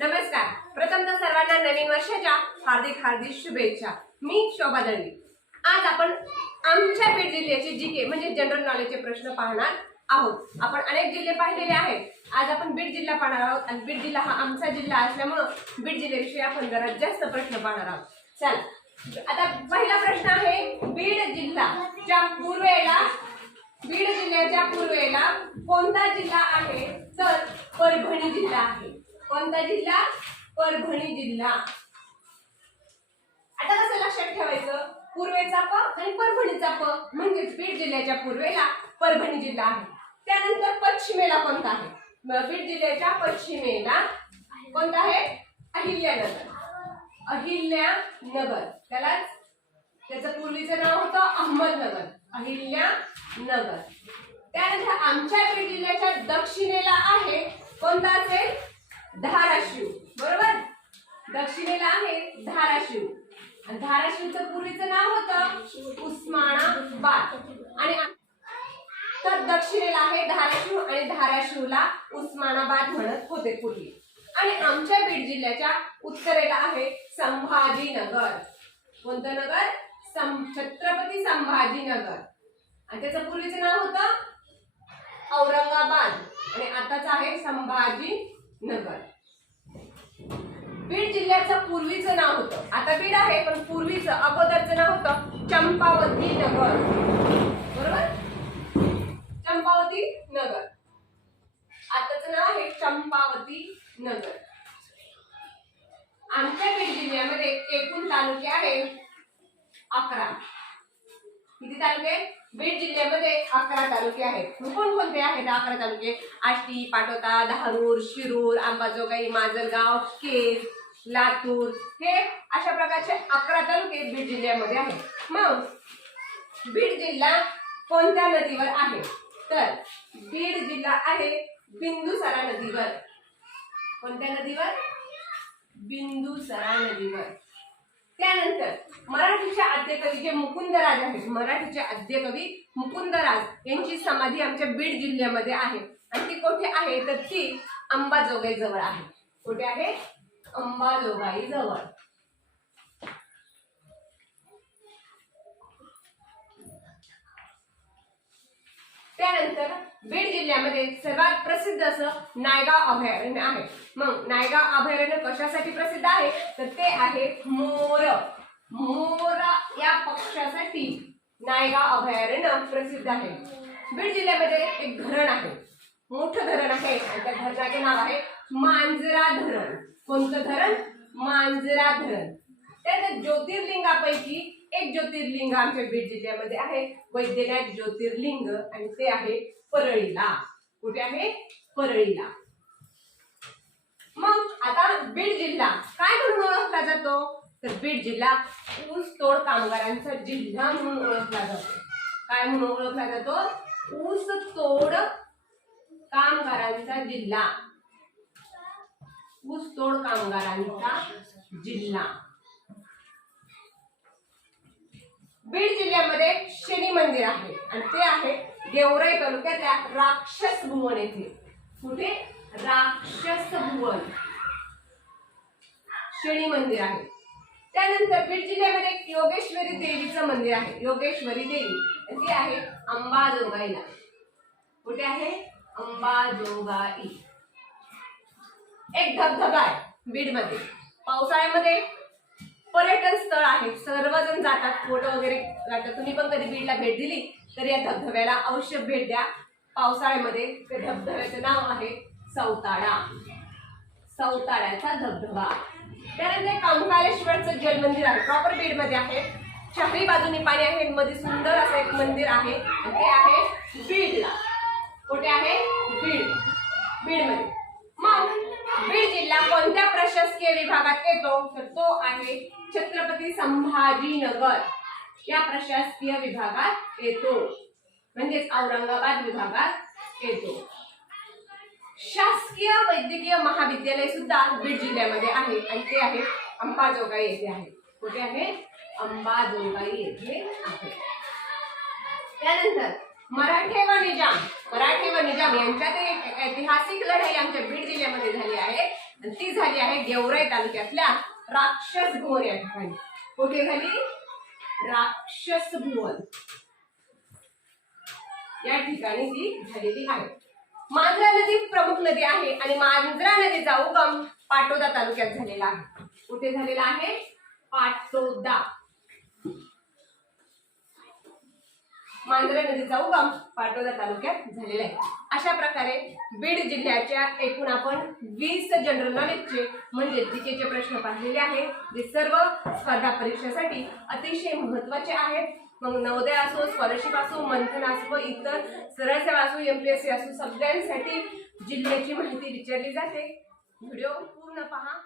नमस्कार. प्रथमतः सर्वांना नवीन वर्षाच्या हार्दिक हार्दिक शुभेच्छा. मी शोभा दळवी. आज आपण आमच्या बीड जिल्ह्याचे जी के म्हणजे जनरल नॉलेजचे प्रश्न पाहणार आहोत. आपण अनेक जिल्हे पाहिलेले आहेत. आज आपण बीड जिल्हा पाहणार आहोत आणि बीड जिल्हा हा आमचा जिल्हा असल्यामुळं बीड जिल्ह्याविषयी आपण जरा जास्त प्रश्न पाहणार आहोत. चल. आता पहिला प्रश्न आहे बीड जिल्हाच्या पूर्वेला बीड जिल्ह्याच्या पूर्वेला कोणता जिल्हा आहे? तर परभणी जिल्हा आहे. कोणता जिल्हा परभणी जिल्हा. आता कसं लक्षात ठेवायचं? पूर्वेचा प आणि परभणीचा प म्हणजेच बीड जिल्ह्याच्या पूर्वेला परभणी जिल्हा आहे. त्यानंतर पश्चिमेला कोणता आहे? बीड जिल्ह्याच्या पश्चिमेला कोणता आहे? अहिल्यानगर. अहिल्यानगर. त्यालाच त्याचं पूर्वीचं नाव होतं अहमदनगर. अहिल्यानगर. त्यानंतर आमच्या बीड जिल्ह्याच्या दक्षिणेला आहे. कोणता असेल? धाराशिव बरोबर? दक्षिणेला आहे धाराशिव आणि धाराशिवचं पूर्वीचं नाव होतं उस्मानाबाद आणि तर दक्षिणेला आहे धाराशिव आणि धाराशिवला उस्मानाबाद म्हणत होते पूर्वी. आणि आमच्या बीड जिल्ह्याच्या उत्तरेला आहे संभाजीनगर. कोणतं नगर? सं छत्रपती संभाजीनगर. आणि त्याचं पूर्वीचं नाव होतं औरंगाबाद. आणि आताच आहे संभाजी नगर. बीड जिल्ह्याचं पूर्वीचं नाव होतं. आता बीड आहे पण पूर्वीचं अगोदरचं नाव होतं चंपावती नगर. बरोबर? चंपावती नगर. आताचं नाव आहे चंपावती नगर. आमच्या बीड जिल्ह्यामध्ये एकूण तालुके आहे अकरा. किती तालुके? बीड जिल्ह्यामध्ये अकरा तालुके आहेत. कोणकोणते आहेत अकरा तालुके? आष्टी पाटोदा धारूर शिरूर अंबाजोगाई माजलगाव केज लातूर. हे अशा प्रकारचे अकरा तालुके बीड जिल्ह्यामध्ये आहेत. मग बीड जिल्हा कोणत्या नदीवर आहे? तर बीड जिल्हा आहे बिंदुसरा नदीवर. कोणत्या नदीवर? बिंदुसरा नदीवर. त्यानंतर मराठीचे आद्यकवी जे मुकुंदराज आहेत मराठीचे आद्यकवी मुकुंदराज यांची समाधी आमच्या बीड जिल्ह्यामध्ये आहे. आणि ती कोठे आहे? तर ती अंबाजोगाई जवळ आहे. कुठे आहे? अंबाजोगाई जवळ. त्यानंतर बीड जिल्ह्यामध्ये सर्वात प्रसिद्ध असं नायगाव अभयारण्य आहे. मग नायगाव अभयारण्य कशासाठी प्रसिद्ध आहे? तर ते आहे मोर. मोर या पक्षासाठी नायगाव अभयारण्य प्रसिद्ध आहे. बीड जिल्ह्यामध्ये एक धरण आहे. मोठं धरण आहे. आणि त्या धरणाचे नाव आहे मांजरा धरण. कोणतं धरण? मांजरा धरण. त्यानंतर ज्योतिर्लिंगापैकी एक ज्योतिर्लिंग आमच्या बीड जिल्ह्यामध्ये आहे. वैद्यनाथ ज्योतिर्लिंग. आणि ते आहे परळीला. कुठे आहे? परळीला. मग आता बीड जिल्हा. काय म्हणून ओळखला जातो? तर बीड जिल्हा ऊस तोड कामगारांचा जिल्हा म्हणून ओळखला जातो. काय म्हणून ओळखला जातो? ऊस तोड कामगारांचा जिल्हा. ऊस तोड कामगारांचा जिल्हा. बीड जिल्ह्यामध्ये शनी मंदिर आहे. आणि ते आहे गेवराई तालुक्यातल्या राक्षस भुवन येथे. कुठे? राक्षस भुवन. शनी मंदिर आहे. त्यानंतर बीड जिल्ह्यामध्ये एक योगेश्वरी देवीचं मंदिर आहे. योगेश्वरी देवी. ती आहे अंबाजोगाईला. कुठे आहे? अंबाजोगाई. एक धबधबा आहे बीडमध्ये. पावसाळ्यामध्ये पर्यटन स्थळ आहे. सर्वजण जातात. फोटो वगैरे काढतात तुम्ही पण कधी बीडला भेट दिली? तर या धबधब्याला अवश्य भेट द्या. पावसाळ्यामध्ये त्या धबधब्याचं नाव आहे सौताळा सौताड्याचा धबधबा. त्यानंतर कंकालेश्वरचं जलमंदिर आहे. प्रॉपर बीडमध्ये आहे. चारही बाजूनी पाणी आहे. मध्ये सुंदर असं एक मंदिर आहे. ते आहे बीडला. कुठे आहे? बीड. बीडमध्ये. मग बीड जिल्हा कोणत्या प्रशासकीय विभागात येतो? तर तो आहे छत्रपती संभाजीनगर. या प्रशासकीय विभागात येतो. म्हणजेच औरंगाबाद विभागात येतो. शासकीय वैद्यकीय महाविद्यालय सुद्धा बीड जिल्ह्यामध्ये आहे आणि ते आहे अंबाजोगाई येथे आहे. कुठे आहे? अंबाजोगाई येथे आहे. त्यानंतर मराठे व निजाम मराठे व निजाम यांच्यात एक ऐतिहासिक लढाई आमच्या बीड जिल्ह्यामध्ये झाली आहे. आणि ती झाली आहे गेवराई तालुक्यातल्या राक्षस घोर या ठिकाणी. कुठे झाली? राक्षस भुवन. या ठिकाणी ती झालेली आहे. मांजरा नदी प्रमुख नदी आहे आणि मांजरा नदीचा उगम पाटोदा तालुक्यात झालेला आहे. कुठे झालेला आहे? पाटोदा. मांजरे नदीचा उगम पाटोदा तालुक्यात झालेला आहे. अशा प्रकारे बीड जिल्ह्याच्या एकूण आपण वीस जनरल नॉलेजचे म्हणजे जीकेचे प्रश्न पाहिलेले आहेत जे सर्व स्पर्धा परीक्षेसाठी अतिशय महत्त्वाचे आहेत. मग नवोदय असो स्कॉलरशिप असो मंथन असो इतर सरळ सेवा असो सी असो सगळ्यांसाठी जिल्ह्याची माहिती विचारली जाते. व्हिडिओ पूर्ण पहा.